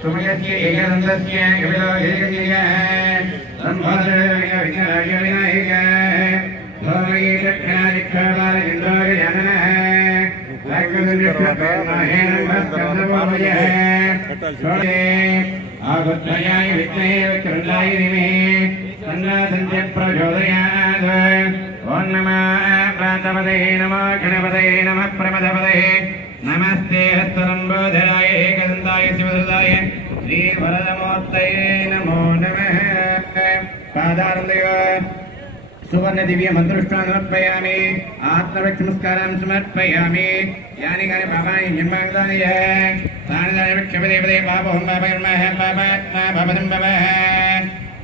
सुमयस्य एकानन्दस्य कपिलो एकजीयः संभाषणस्य विघ्नराज्य विनायकः भवये दक्षिणादिक्षापालचन्द्रोय जननः लक्ष्मीर्षभेर्महेण भस्कन्दवोमयः छोडे आगुत्तयाय विद्महे वक्रतुण्डाय धीमहि तन्नो प्रचोदयात् ओं नमः प्रातपदये नमो गणपतये नमः प्रमदपदये नमस्ते हस्तलम्बोधराय एकदन्ताय शिवसुताय श्रीवरदमूर्तये नमो नमः पादारन्देव सुवर्ण दिव्य मंत्रुष्टान् समर्पयामि आत्मरक्षनमस्कारान् समर्पयामि यानि कानि पापानि जन्माङ्गानि तानि तानि विक्षेपते पदे पापं पापकर्मः पापात्मा पापसम्भवः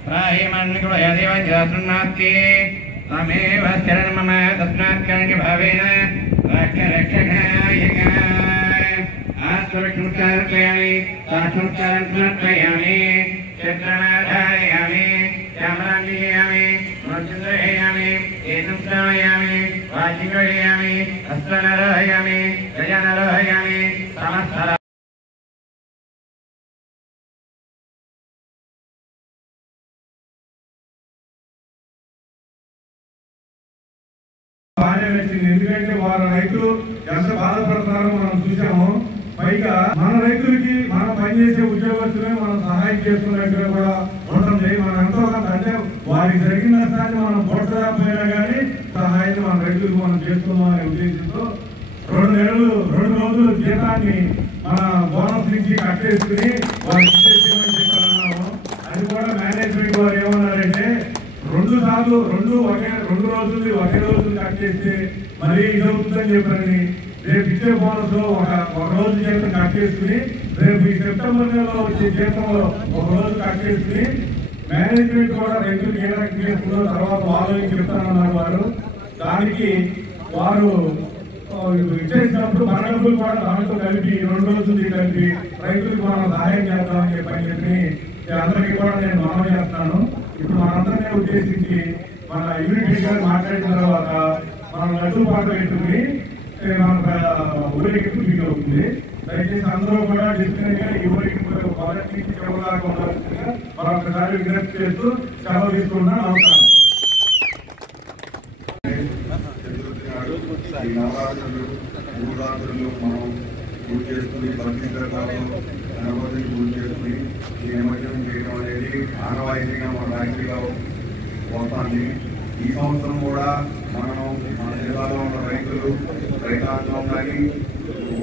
प्राहिमान्निकुलया देवञ्जनास्ति तमेव शरणं मम तस्मात् कारणभावेन रक्षरक्षकाय आत्मरक्षनमस्कारान् समर्पयामि साक्षात्कारान् समर्पयामि क्षेत्रमाधारयामि श्यामलाङ्गीयामि मर्चन्द्रयामि एतंस्नायामि वाचिकयामि हस्तनरयामि गजनरयामि समस्तर ఎందుకంటే వారు రైతులు ఎంత బాధపడతారో మనం చూసాము. పైగా మన రైతులకి మనం పనిచేసే ఉద్యోగస్తులే మనం సహాయం చేస్తున్నట్టుగా కూడా ఉంటుంది. మనం ఎంతో అంటే వారికి జరిగిన నష్టాన్ని మనం పోడ్చలేకపోయినా కానీ సహాయాన్ని మన రైతులకు మనం చేస్తున్నాం అనే ఉద్దేశంతో 2 రోజులు జీతాన్ని మన బోనస్ నుంచి కట్టేసుకుని వారికి ఇచ్చేసేమని చెప్తున్నాము. అది కూడా మేనేజ్మెంట్ వారు ఏమన్నారంటే 2 రోజులు ఒకే రోజు కట్ చేస్తే మరీ ఇదవుతుందని చెప్పని రేపు ఇచ్చే బోనస్ లో ఒక రోజు జీతం కట్ చేసుకుని రేపు ఈ సెప్టెంబర్ నెలలో వచ్చే జీతంలో ఒక రోజు కట్ చేసుకుని మేనేజ్మెంట్ కూడా రైతులకు ఏ రకం చేస్తుందో తర్వాత వాళ్ళు చెప్తానన్నారు వారు. దానికి వారు ఇచ్చేసినప్పుడు మన డబ్బులు కూడా దాంతో కలిపి 2 రోజులు కలిపి రైతులకు మనం సహాయం చేద్దామని చెప్పి అందరికీ కూడా నేను మనవి చేస్తాను. ఇప్పుడు మనందరినీ ఉద్దేశించి మన యూనిట్ గారు మాట్లాడిన తర్వాత మనం లడ్డు పాట పెట్టుకుని మన ఊరేగింపు మీకు అవుతుంది. దయచేసి అందరూ కూడా డిస్కనెక్ట్ గా ఈ ఊరేగింపు మొదటి నుంచి చివరిదాకా ఉండాల్సిందిగా మరొకసారి విజ్ఞప్తి చేస్తూ సెలవు తీసుకున్నా. నమస్కారం. నవరాత్రులు మనం పూజ చేసుకుని భక్తిలో గణపతిని పూజ చేసుకుని ఈ నిమజ్జనం చేయడం అనేది ఆనవాయితీగా మన రాజకీయాల్లో వస్తుంది. ఈ సంవత్సరం కూడా మనం మన జిల్లాలో ఉన్న రైతులు రైతాంగం కానీ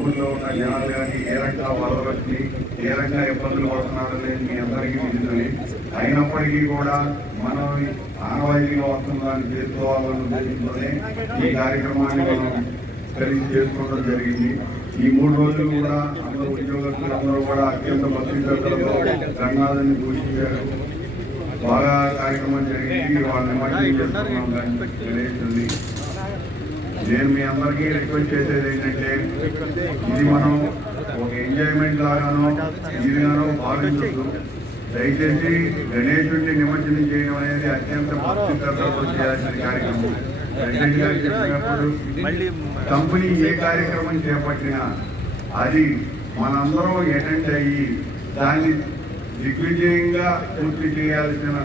ఊళ్ళో ఉన్న జనాలు కానీ ఏ రకంగా వదలవచ్చి ఏ రకంగా ఇబ్బందులు పడుతున్నారనేది మీ అందరికీ విధించాలి. అయినప్పటికీ కూడా మనం ఆనవాయితీగా వస్తుందని చేసుకోవాలన్న ఉద్దేశంతోనే ఈ కార్యక్రమాన్ని మనం కలిసి చేసుకోవడం జరిగింది. ఈ 3 రోజులు కూడా అందరూ ఉద్యోగస్తులందరూ కూడా అత్యంత భక్తి శ్రద్ధలతో గణనాథుని పూజించారు. బాగా కార్యక్రమం జరిగింది. వాళ్ళ నిమజ్జనం చేస్తున్నాం తెలియజేస్తుంది. నేను మీ అందరికీ రిక్వెస్ట్ చేసేది ఏంటంటే ఇది మనం ఒక ఎంజాయ్మెంట్ లాగానో ఇదిగానో భావించద్దు. దయచేసి గణేశుడిని నిమజ్జనం చేయడం అనేది అత్యంత భక్తి శ్రద్ధలతో చేయాల్సిన కార్యక్రమం. ప్రెసిడెంట్ గారు చెప్పినప్పుడు కంపెనీ ఏ కార్యక్రమం చేపట్టినా అది మనందరం అటెండ్ అయ్యి దాన్ని దిగ్విజయంగా పూర్తి చేయాల్సిన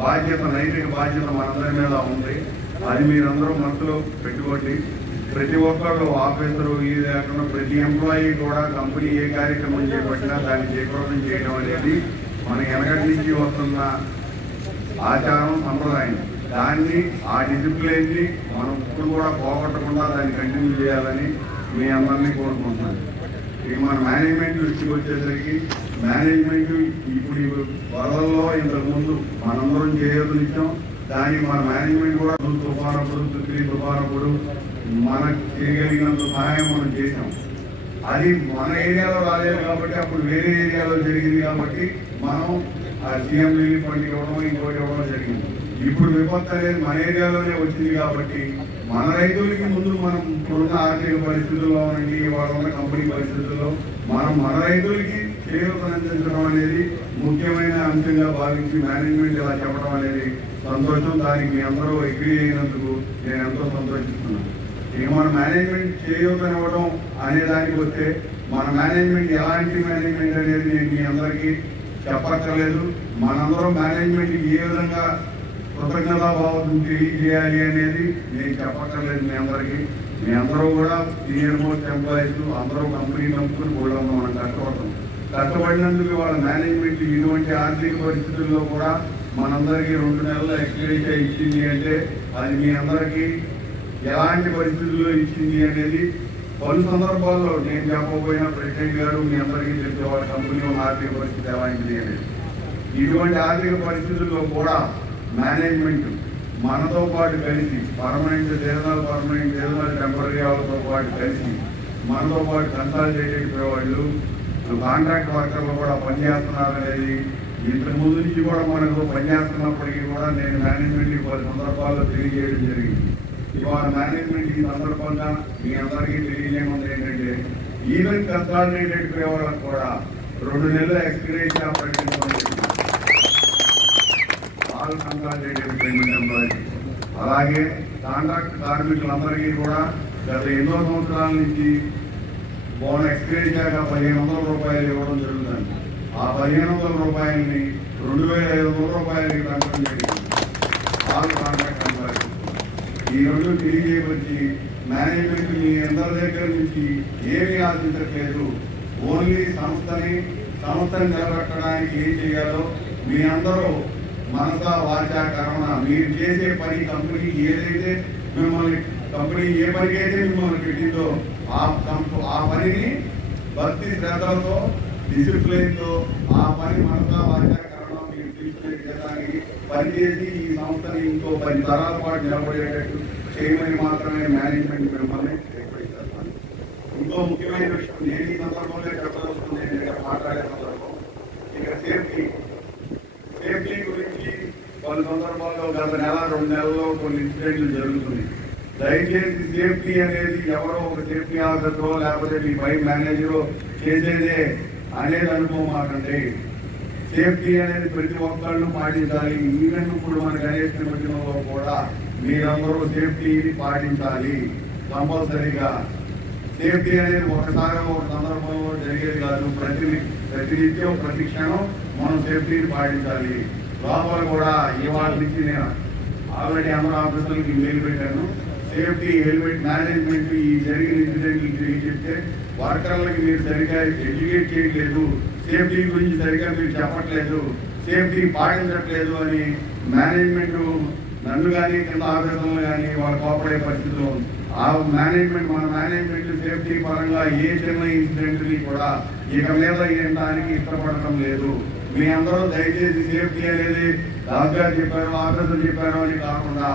బాధ్యత, నైతిక బాధ్యత మనందరి మీద ఉంది. అది మీరందరూ మనసులో పెట్టుకోండి. ప్రతి ఒక్కళ్ళు ఆఫీసరు ఇది లేకుండా ప్రతి ఎంప్లాయీ కూడా కంపెనీ ఏ కార్యక్రమం చేపట్టినా దాన్ని జయప్రదం చేయడం అనేది మన వెనకటి నుంచి వస్తున్న ఆచారం, సంప్రదాయం. దాన్ని ఆ డిసిప్లిన్ని మనం ఇప్పుడు కూడా పోగొట్టకుండా దాన్ని కంటిన్యూ చేయాలని మీ అందరినీ కోరుకుంటున్నాను. ఇక మన మేనేజ్మెంట్ దృష్టికి వచ్చేసరికి మేనేజ్మెంట్ ఇప్పుడు వరదల్లో ఇంతకుముందు మనందరం చేయనిచ్చాం. దానికి మన మేనేజ్మెంట్ కూడా తుఫానప్పుడు తుఫానప్పుడు మనకు చేయగలిగినంత సహాయం మనం చేసాం. అది మన ఏరియాలో రాలేదు కాబట్టి అప్పుడు వేరే ఏరియాలో జరిగింది కాబట్టి మనం ఆ సీఎం రిలీఫ్ ఫండ్ ఇవ్వడం ఇంకోటి ఇవ్వడం జరిగింది. ఇప్పుడు విపత్తు అనేది మన ఏరియాలోనే వచ్చింది కాబట్టి మన రైతులకి ముందు మనం ఇప్పుడున్న ఆర్థిక పరిస్థితుల్లో నుండి వాళ్ళ ఉన్న కంపెనీ పరిస్థితుల్లో మనం మన రైతులకి చేయూతనందించడం అనేది ముఖ్యమైన అంశంగా భావించి మేనేజ్మెంట్ ఇలా చెప్పడం అనేది సంతోషం. దానికి మీ అందరూ అగ్రీ అయినందుకు నేను ఎంతో సంతోషిస్తున్నాను. ఇక మన మేనేజ్మెంట్ చేయూతనివ్వడం అనే దానికి వస్తే మన మేనేజ్మెంట్ ఎలాంటి మేనేజ్మెంట్ అనేది నేను మీ అందరికీ చెప్పక్కర్లేదు. మనందరం మేనేజ్మెంట్ ఏ విధంగా కృతజ్ఞతాభావం తెలియజేయాలి అనేది నేను చెప్పక్కర్లేదు మీ అందరికీ. మీ అందరూ కూడా సీనియర్ మోస్ట్ ఎంప్లాయీస్ అందరూ కంపెనీ నమ్ముకుని కూడా మనం కష్టపడినందుకు వాళ్ళ మేనేజ్మెంట్ ఇటువంటి ఆర్థిక పరిస్థితుల్లో కూడా మనందరికీ 2 నెలల ఎక్స్పీరియన్స్ ఇచ్చింది అంటే అది మీ అందరికీ ఎలాంటి పరిస్థితుల్లో ఇచ్చింది అనేది పలు సందర్భాల్లో నేను చెప్పబోయిన ప్రెసిడెంట్ గారు మీ అందరికీ తెలిసే వాళ్ళ కంపెనీ ఆర్థిక పరిస్థితి ఎలాంటిది అనేది. ఇటువంటి ఆర్థిక పరిస్థితుల్లో కూడా మేనేజ్మెంట్ మనతో పాటు కలిసి పర్మనెంట్ సీజనల్ టెంపరీ వాళ్ళతో పాటు కలిసి మనతో పాటు కన్సాలిడేటెడ్ వాళ్ళు కాంట్రాక్ట్ వర్కర్లు కూడా పనిచేస్తున్నారు అనేది ఇంతకు ముందు నుంచి కూడా మనకు పనిచేస్తున్నప్పటికీ కూడా నేను మేనేజ్మెంట్కి పలు సందర్భాల్లో తెలియజేయడం జరిగింది. ఇవాళ మేనేజ్మెంట్ ఈ సందర్భంగా మీ అందరికీ తెలియజేయమంది ఏంటంటే ఈవెన్ కన్సాలిడేటెడ్ వాళ్ళకు కూడా 2 నెలల ఎక్స్పీరియన్స్ ప్రకటించడం జరిగింది. ఆల్ కన్సాలిడేటెడ్ పేమెంట్ ఎంప్లాయీస్ అలాగే కాంట్రాక్ట్ కార్మికులందరికీ కూడా గత ఎన్నో సంవత్సరాల నుంచి ఎక్స్పీరియన్స్ అయ్యాక 1500 రూపాయలు ఇవ్వడం జరుగుతుంది. ఆ 1500 రూపాయలని 2500 రూపాయలకి పెంచడం జరిగింది. ఆల్ కాంట్రాక్ట్ ఎంప్లాయీస్ ఈ 2 తెలియజేయవచ్చి మేనేజ్మెంట్ మీ అందరి దగ్గర నుంచి ఏమీ ఆశించట్లేదు. ఓన్లీ సంస్థని నిలబెట్టడానికి ఏం చేయాలో మీ అందరూ మనసా వాచా కర్మణ మీరు చేసే పని కంపెనీ ఏదైతే మిమ్మల్ని కంపెనీ ఏ పనికైతే మిమ్మల్ని పెట్టిందో ఆ పనిని భక్తి శ్రద్ధలతో డిసిప్లిన్తో ఆ పని మనసా వాచా కర్మణ మీరు తీసుకునేదానికి పనిచేసి ఈ సంస్థని ఇంకో 10 తరాల పాటు నిలబడేటట్టు చేయమని మాత్రమే మేనేజ్మెంట్ మిమ్మల్ని రిక్వెస్ట్ చేస్తాను. ఇంకో ముఖ్యమైన విషయం నేను ఈ సందర్భంలో చెప్పదలుచుకుంది నేను మాట్లాడే సందర్భం ఇక్కడ సేఫ్టీ గురించి పలు సందర్భాల్లో గత 1-2 నెలల్లో కొన్ని ఇన్సిడెంట్లు జరుగుతుంది. దయచేసి సేఫ్టీ అనేది ఎవరో ఒక సేఫ్టీ ఆఫీసరో లేకపోతే మీ పై మేనేజరో చేసేదే అనేది అనుకోమాకండి. సేఫ్టీ అనేది ప్రతి ఒక్కళ్ళు పాటించాలి. ఈవెన్ ఇప్పుడు మన గణేష్ నిమజ్జనంలో కూడా మీరందరూ సేఫ్టీని పాటించాలి కంపల్సరీగా. సేఫ్టీ అనేది ఒకసారి ఒక సందర్భంలో జరిగేది కాదు. ప్రతినిత్యం ప్రతి క్షణం మనం సేఫ్టీని పాటించాలి. లోపల కూడా ఇవాళ నుంచి నేను ఆల్రెడీ అందరూ ఆఫీసర్లకి మెయిల్ పెట్టాను. సేఫ్టీ హెల్మెట్ మేనేజ్మెంట్ ఈ జరిగిన ఇన్సిడెంట్లు తిరిగి చెప్తే వర్కర్లకి మీరు సరిగ్గా ఎడ్యుకేట్ చేయట్లేదు, సేఫ్టీ గురించి సరిగ్గా మీరు చెప్పట్లేదు, సేఫ్టీ పాటించట్లేదు అని మేనేజ్మెంట్ నన్ను కానీ కింద ఆఫీసర్లు కానీ వాళ్ళు కోపడే పరిస్థితిలో మన మేనేజ్మెంట్ సేఫ్టీ పరంగా ఏ చిన్న ఇన్సిడెంట్ని కూడా ఇక మీద ఇవ్వడానికి ఇష్టపడటం లేదు. మీ అందరూ దయచేసి సేఫ్టీ అనేది రాజుగారు చెప్పారు ఆఫీసర్ చెప్పారు అని కాకుండా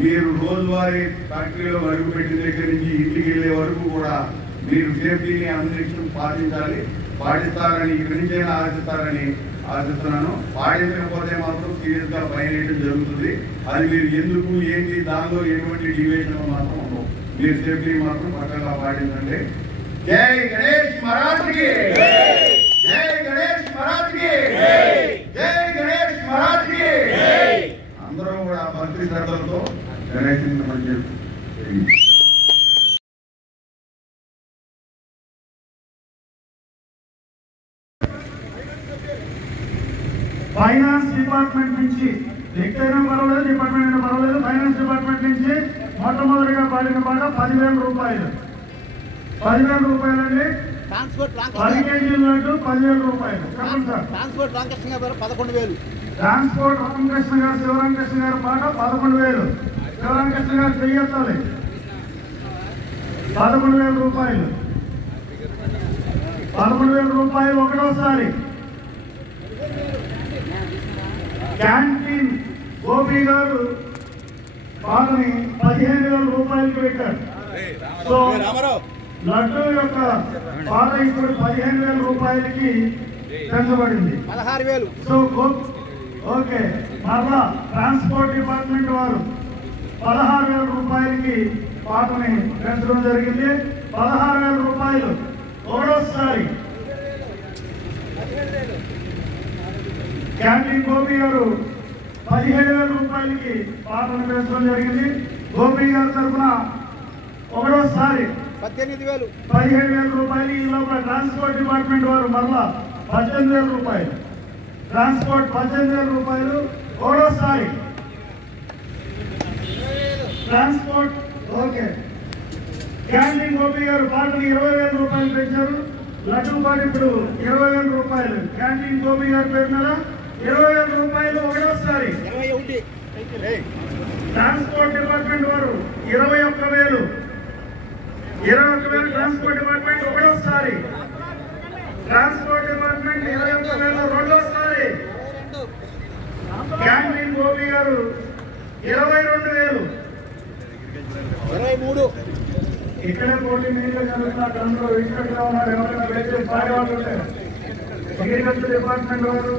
మీరు రోజువారీ ఫ్యాక్టరీలో అడుగు పెట్టిన దగ్గర నుంచి ఇంటికి వెళ్ళే వరకు కూడా మీరు సేఫ్టీని అందరికీ పాటిస్తారని ఇక్కడి నుంచైనా ఆశిస్తున్నాను. పాటించకపోతే మాత్రం సీరియస్ గా ఫైన్ వేయడం జరుగుతుంది. అది మీరు ఎందుకు ఏంటి దానిలో ఎటువంటి డివియేషన్ మాత్రం ఉండవు. మీరు సేఫ్టీ మాత్రం పక్కగా పాటించండి. జై గణేష్ మహారాజ్ కి, జై గణేష్ మహారాజ్ కి, జై గణేష్ మహారాజ్ కి. అందరూ కూడా భక్తి శ్రద్ధలతో గణేష్ మంచి ఫైనాన్స్ డిపార్ట్మెంట్ నుంచి ఎక్కడైనా పర్వాలేదు, డిపార్ట్మెంట్ అయినా పర్వాలేదు, ఫైనాన్స్ డిపార్ట్మెంట్ నుంచి మొట్టమొదటిగా పడిన పాట 10,000 రూపాయలు. 10,000 రూపాయలండి. 10 కేజీల లడ్డు 10,000 రూపాయలు. చెప్పండి సార్. ట్రాన్స్పోర్ట్ రామకృష్ణ గారు 11,000. ట్రాన్స్పోర్ట్ రామకృష్ణ గారు శివరామకృష్ణ గారి పాట 11,000. శివరామకృష్ణ గారు చెయ్యొత్తాలి. 11,000 రూపాయలు. 11,000 రూపాయలు ఒకటోసారి. క్యాంటీన్ గోపి గారు పాటని 15,000 రూపాయలకి పెట్టారు. సో లడ్డు యొక్క పాట ఇప్పుడు 15,000 రూపాయలకి పెంచబడింది. 16,000. సో ఓకే, మరలా ట్రాన్స్పోర్ట్ డిపార్ట్మెంట్ వారు 16,000 రూపాయలకి పాటని పెంచడం జరిగింది. 16,000 రూపాయలు ఒకటోసారి. క్యాంటీన్ గోపి గారు 17,000 రూపాయలకి పాటను పెంచడం జరిగింది. గోపి గారి తరఫున ఒకటోసారి 18,000. 15,000 రూపాయలు. ఈ లోపల ట్రాన్స్పోర్ట్ డిపార్ట్మెంట్ వారు మరలా 18,000 రూపాయలు. ట్రాన్స్పోర్ట్ 18,000 రూపాయలు. ఒకటోసారి ట్రాన్స్పోర్ట్ ఓకే. క్యాంటీన్ గోపి గారు పాటలు 20,000 రూపాయలు పెంచారు. లడ్డూపాటు ఇప్పుడు 20,000 రూపాయలు. క్యాంటీన్ గోపి గారి పేరు మీద 20,000 రూపాయలు ఒకటోసారి. 21. ట్రాన్స్పోర్ట్ డిపార్ట్మెంట్ వారు 21,000. 21,000 ట్రాన్స్పోర్ట్ డిపార్ట్మెంట్ ఒకటోసారి. ట్రాన్స్పోర్ట్ డిపార్ట్మెంట్ 21,000 రెండోసారి. క్యాంటీన్ గోపి గారు 22,000. 23. ఇక్కడ పోటీ మీడియా జరుగుతున్నారు. అందరూ ఇంట్లో ఉన్నారు. ఎవరైనా వెళ్తే పాడేవాళ్ళు ఉంటే అగ్రికల్చర్ డిపార్ట్మెంట్ వారు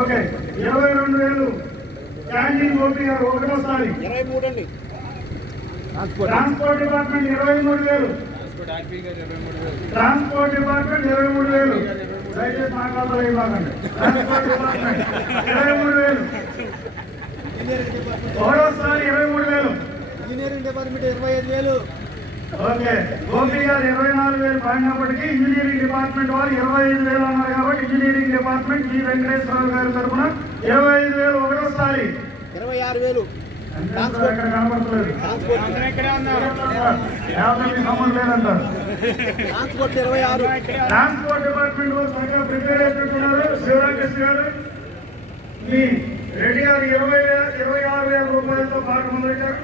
ఓకే 22,000. క్యాంటీన్ గోపి గారు ఒకటోసారి. 23 అండి. Transport department 23,000. Transport department 23,000. దయచేసి మా ఖాతాలో ఇవ్వాలండి. Transport department 23,000. ఒకటోసారి 23,000. Engineering department 25,000. ఓకే. గోపి గారు 24,000 పడినప్పటికీ ఇంజనీరింగ్ డిపార్ట్మెంట్ వారు 25,000 అన్నారు కాబట్టి ఇంజనీరింగ్ డిపార్ట్మెంట్ జి వెంకటేశ్వరరావు గారి తరఫున 25,000 ఒకటోసారి. 26,000. ఎక్కడ కనపడలేదు. ట్రాన్స్పోర్ట్ సంబంధం లేదంటారు. ట్రాన్స్పోర్ట్ 26. ట్రాన్స్పోర్ట్ డిపార్ట్మెంట్ వారు చక్కగా ప్రిపేర్ అవుతున్నారు. శివరామకృష్ణ గారు మీ రెడ్డి గారు 26,000 రూపాయలతో పాటు మొదలెట్టారు.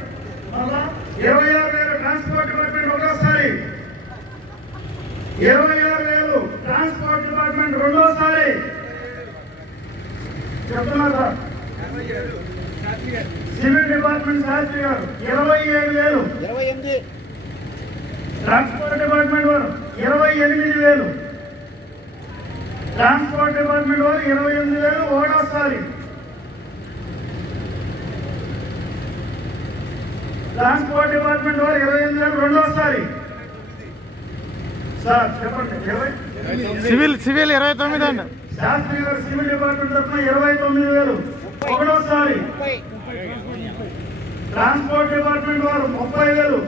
మళ్ళా 26,000 ట్రాన్స్పోర్ట్ డిపార్ట్మెంట్ ఒకటోసారి. 26,000 ట్రాన్స్పోర్ట్ డిపార్ట్మెంట్ రెండోసారి. చెప్తున్నా సార్. సివిల్ డిపార్ట్మెంట్ శాస్త్రి గారు 27,000. 28. ట్రాన్స్పోర్ట్ డిపార్ట్మెంట్ వారు 28,000. ట్రాన్స్పోర్ట్ డిపార్ట్మెంట్ వారు 28,000 ఒకటోసారి. ట్రాన్స్పోర్ట్ డిపార్ట్మెంట్ వారు 28,000 రెండోసారి. సార్ చెప్పండి. సివిల్ 29 అండి. శాస్త్రి గారు సివిల్ డిపార్ట్మెంట్ తరఫున 29,000 ఒకటోసారి. ట్రాన్స్పోర్ట్ డిపార్ట్మెంట్ వారు 30,000.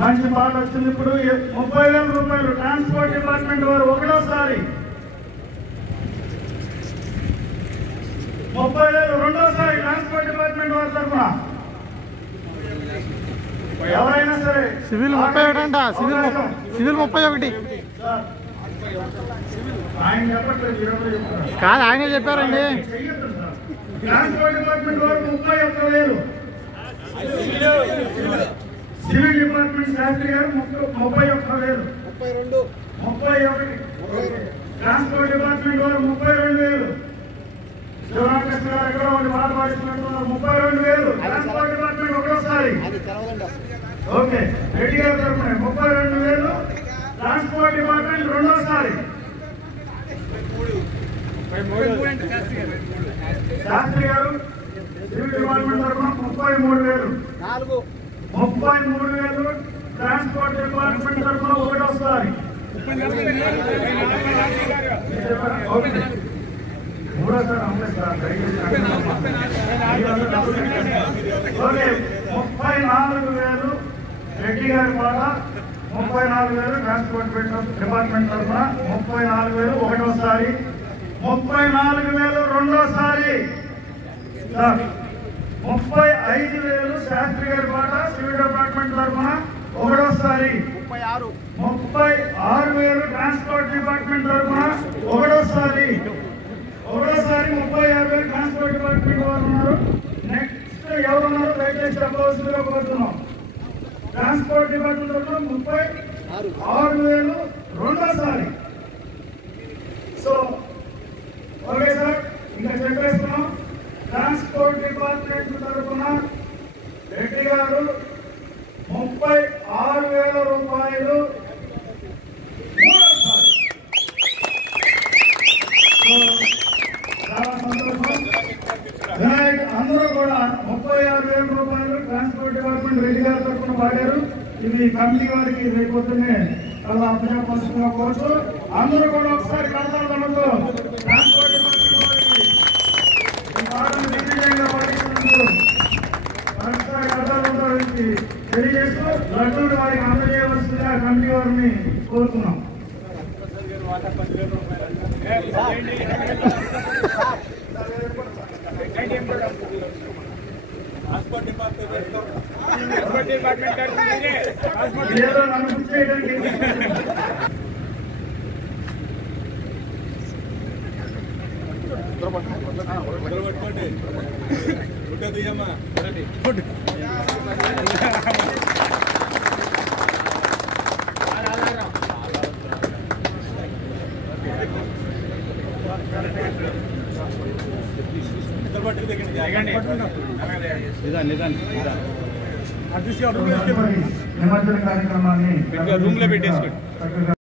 మంచి మాట వచ్చింది. ఇప్పుడు 30,000 రూపాయలు ట్రాన్స్పోర్ట్ డిపార్ట్మెంట్ వారు ఒకటోసారి. 30,000 రెండోసారి ట్రాన్స్పోర్ట్ డిపార్ట్మెంట్ వారి తరఫున. ఎవరైనా సరే సివిల్ 31 అంట. సివిల్ 31. ఆయన చెప్పట్లేదు. ఈరోజు చెప్తారు. కాదు ఆయనే చెప్పారండి. ట్రాన్స్పోర్ట్ డిపార్ట్మెంట్ వారు 31,000. సివిల్ డిపార్ట్మెంట్ శాస్త్రి గారు 31,000. 32. 31. ట్రాన్స్పోర్ట్ డిపార్ట్మెంట్ వారు 32,000. శివరామకృష్ణ గారు ఎక్కడో ఒకటి బాధ పాటిస్తున్నారు. 32,000 ట్రాన్స్పోర్ట్ డిపార్ట్మెంట్ ఒకటోసారి. అది తెలవదండి. ఓకే. రెడ్డి గారి తరఫున 32,000 ట్రాన్స్పోర్ట్ డిపార్ట్మెంట్ రెండోసారి. శాస్త్రి గారు సివిల్ డిపార్ట్మెంట్ తరఫున 33,000. 4. 33,000 ట్రాన్స్పోర్ట్ డిపార్ట్మెంట్ తరఫున ఒకటోసారి. ఓకే. మూడోసారి అమ్మలేదు సార్. ఓకే. 34,000 రెడ్డి గారి పాట 34,000 ట్రాన్స్పోర్ట్ డిపార్ట్మెంట్ తరఫున 34,000 ఒకటోసారి. 34,000 రెండోసారి. సార్ 35,000 శాస్త్రి గారి పాట సివిల్ డిపార్ట్మెంట్ తరఫున ఒకటోసారి. 36. 36,000 ట్రాన్స్పోర్ట్ డిపార్ట్మెంట్ తరఫున ఒకటోసారి. 36,000 ట్రాన్స్పోర్ట్ డిపార్ట్మెంట్ వారు ఉన్నారు. నెక్స్ట్ ఎవరున్నారు దయచేసి చెప్పవలసిందిగా కోరుతున్నాం. ట్రాన్స్పోర్ట్ డిపార్ట్మెంట్ తరఫున 36,000 రెండోసారి. సో ఓకే సార్, ఇంకా చెప్పేస్తున్నాం. ట్రాన్స్పోర్ట్ డిపార్ట్మెంట్ తరఫున రెడ్డి గారు 36,000 రూపాయలు మూడోసారి. చాలా సంతోషం. అందరూ కూడా 36,000 రూపాయలు ట్రాన్స్పోర్ట్ డిపార్ట్మెంట్ రెడ్డి గారి తరఫున పాడారు. ఇది కమిటీ వారికి రేపొద్దునే అలా అభ్యాసంగా కోరుతూ అందరూ కూడా ఒకసారి కడతాలన్నట్టు ట్రాన్స్పోర్ట్ డిపార్ట్మెంట్ వారికి ఈ పాటను దిగ్విజయంగా పాటిస్తున్నందుకు మరొకసారి కడతాలన్నట్టు తెలియజేస్తూ లడ్డూలు వారికి అందజేయవలసిందిగా కమిటీ వారిని కోరుతున్నాం. ఏదో నన్ను గుర్తు చేయడానికి నిమజ్జన కార్యక్రమాన్ని రూమ్ లో పెట్టేసుకోండి.